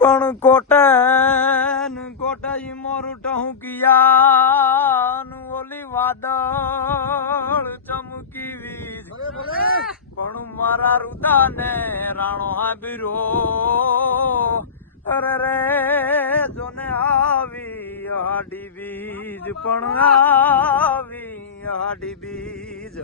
પણ કોટાઈ મોરું ટહું કિયાન ઓલી વાદળ ચમકી વીજ પણ મારા રુદાને રાણો હાબીરો અરે રે જોને આવી હાડી બીજ પણ આવી હાડી બીજ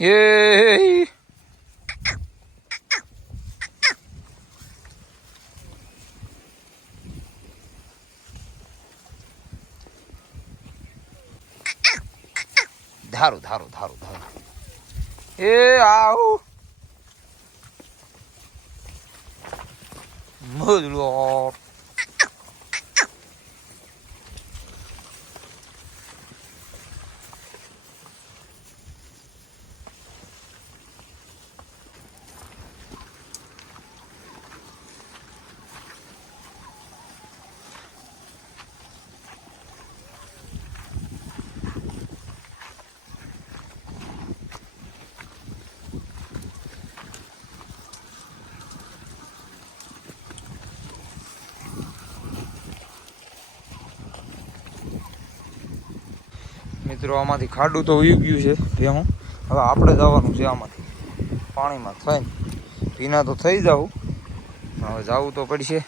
Yay! ધારું ધારું ધારું ધારું એ આવું મોજલો મિત્રો આમાંથી ખાડું તો ઉઈ ગયું છે ભેહું હવે આપણે જવાનું છે આમાંથી પાણીમાં થઈને પીના તો થઈ જાવ હવે જવું તો પડશે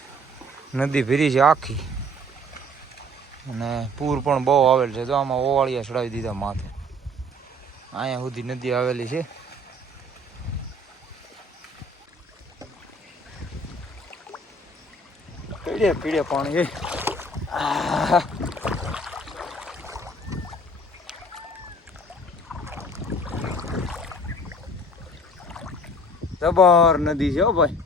નદી ભરી છે આખી અને પૂર પણ બહુ આવેલ છે તો આમાં ઓવાળિયા ચડાવી દીધા માથે અહીંયા સુધી નદી આવેલી છે પીડે પીડે પાણી એ જબર નદી છે હો ભાઈ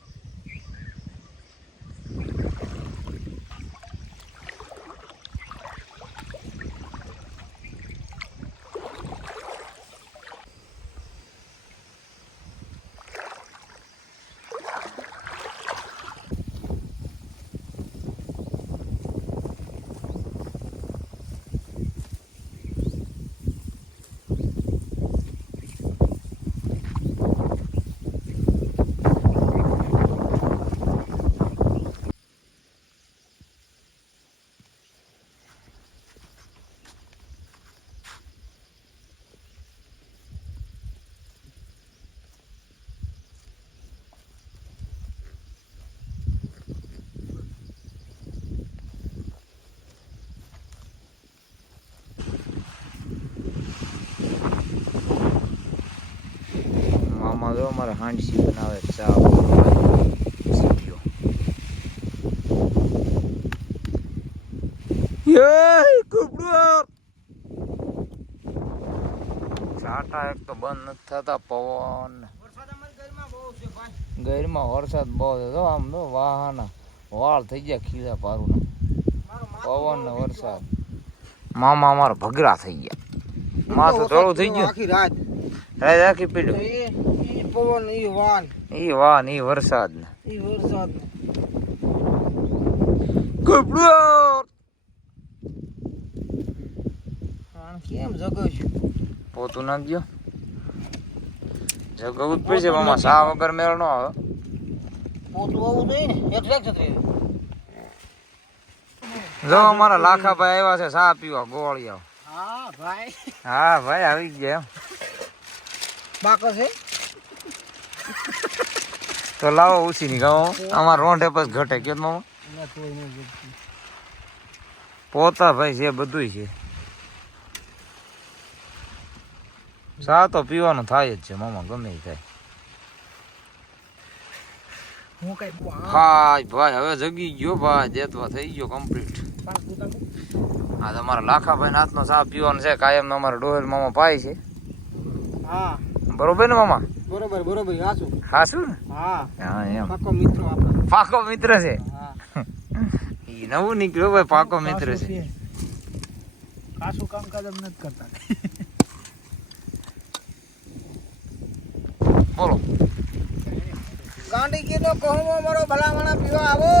અમારે હાંડસી બનાવે ચા છાટા એક તો બંધ નથી થતા પવન ગરમાં વરસાદ બહુ છે આમ તો વાહના વાળ થઈ ગયા ખીલા પારું પવન ને વરસાદ મામા અમારા ભગરા થઈ ગયા માથું થોડું થઈ ગયું આખી રાત આખી પીડ્યું પવન ઈ વાન ઈ વરસાદ ને કેમ જગશું પોતું નાખજો જગવું જ પડશે મામા સા વગર મેળ નો આવે પોતું આવું જોઈએ ને એટલે જો અમારા લાખાભાઈ આવ્યા છે સા પીવા ગોળિયા હા ભાઈ આવી ગયા બાકો છે તો લાવો ઉછી ની ગાઓ અમાર રોંઢે પછી ઘટે કે મામા એના તોય ન જતી પોતા ભાઈ છે બધુંય છે ચા તો પીવાનું થાય જ છે મામા ગમે ઈ થાય હું કઈ ભાઈ ભાઈ હવે જગી ગયો ભાઈ દેતવા થઈ ગયો કમ્પ્લીટ આ તમારા લાખાભાઈ ના હાથનો ચા પીવાનો છે કાયમ અમારા ડોહેલ મામા પાય છે હા બરોબર ને મામા બરોબર બરોબર હાસું હાસું ને હા હા એમ પાકો મિત્રો આપણો પાકો મિત્ર છે હા ઈ નવું નીકળ્યું ભાઈ પાકો મિત્ર છે કાસું કામ કાજ નથી કરતા બોલો ગાંડી કીધો કહું મારો ભલામણા પીવા આવો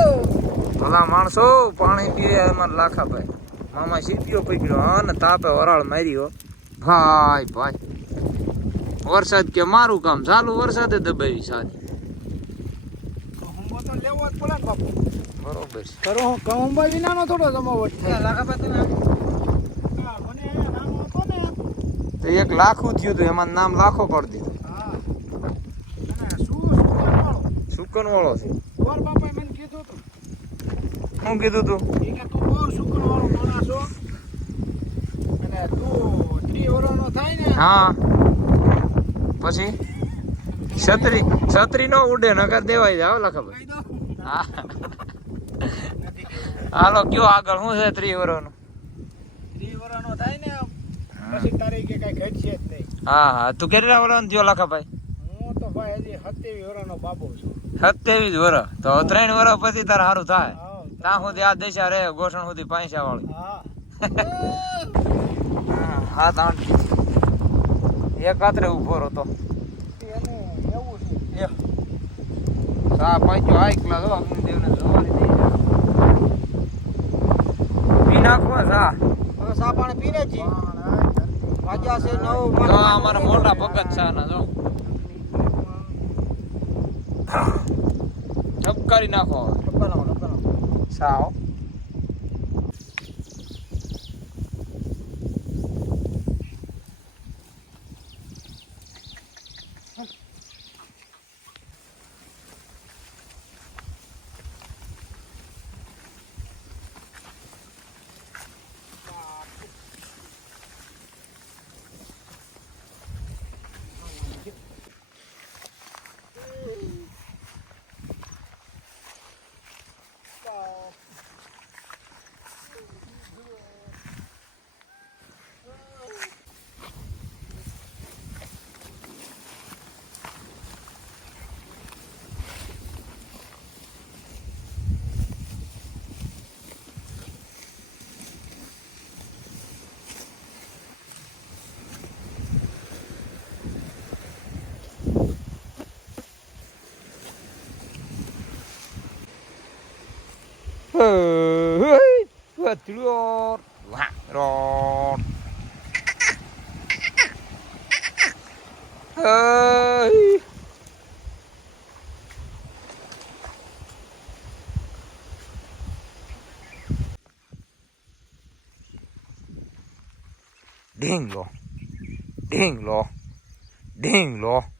ભલા માણસો પાણી પીએ અમારા લાખાભાઈ મામા સીટીઓ પકડ્યો હા ને તાપે વરાળ માર્યો ભાઈ ભાઈ વરસાદ કે મારું કામ ચાલુ વરસાદે દબાવી સાદી કહુંબો તો લેવો જ પડે ને બાપુ બરોબર છે કરો કહુંબા વિનાનો થોડો જમાવટ થાય લાખાભાઈ તને હા મને નામ હતો ને તો 1 લાખું થયું હતું એમાં નામ લાખો કરી દીધું હા અને શું સુકન વાળો છે ગોર બાપાએ મને કીધું તું શું કીધું તું એ કે તું બહુ શુક્ર વાળો માણસ છો અને તું 3 વર્ષનો થાય ને હા પછી છત્રી નો ઉડે નકર દેવાય જાવ લખાભાઈ કહી દો હા હાલો કયો આગળ શું છે 3 વર્ષનું 3 વર્ષનો થાય ને પછી તારીખે કઈ ઘટશે જ નહીં હા હા તું કેટલા વર્ષનો થયો લખાભાઈ હું તો ભાઈ હજી 27 વર્ષનો બાબો છું 27 વર્ષ તો 3 વર્ષ પછી તારે સારું થાય હા ત્યાં સુધી આ દશા રહે ગોઠણ સુધી પૈસા વાળું હા હા 8 એક રાત્રે ઉભો હતો એનું એવું છે સા પાછો આ એકલા જો અગ્નિદેવને જોવાની દઈ પી નાખો સા હવે સા પાણી પીને જ વાગ્યા છે 9 તો અમારા મોટા ભગત છે ના જો ઠપકારી નાખો સાવ Telur, wah, ron. Hey. Ding lo, ding lo, ding lo.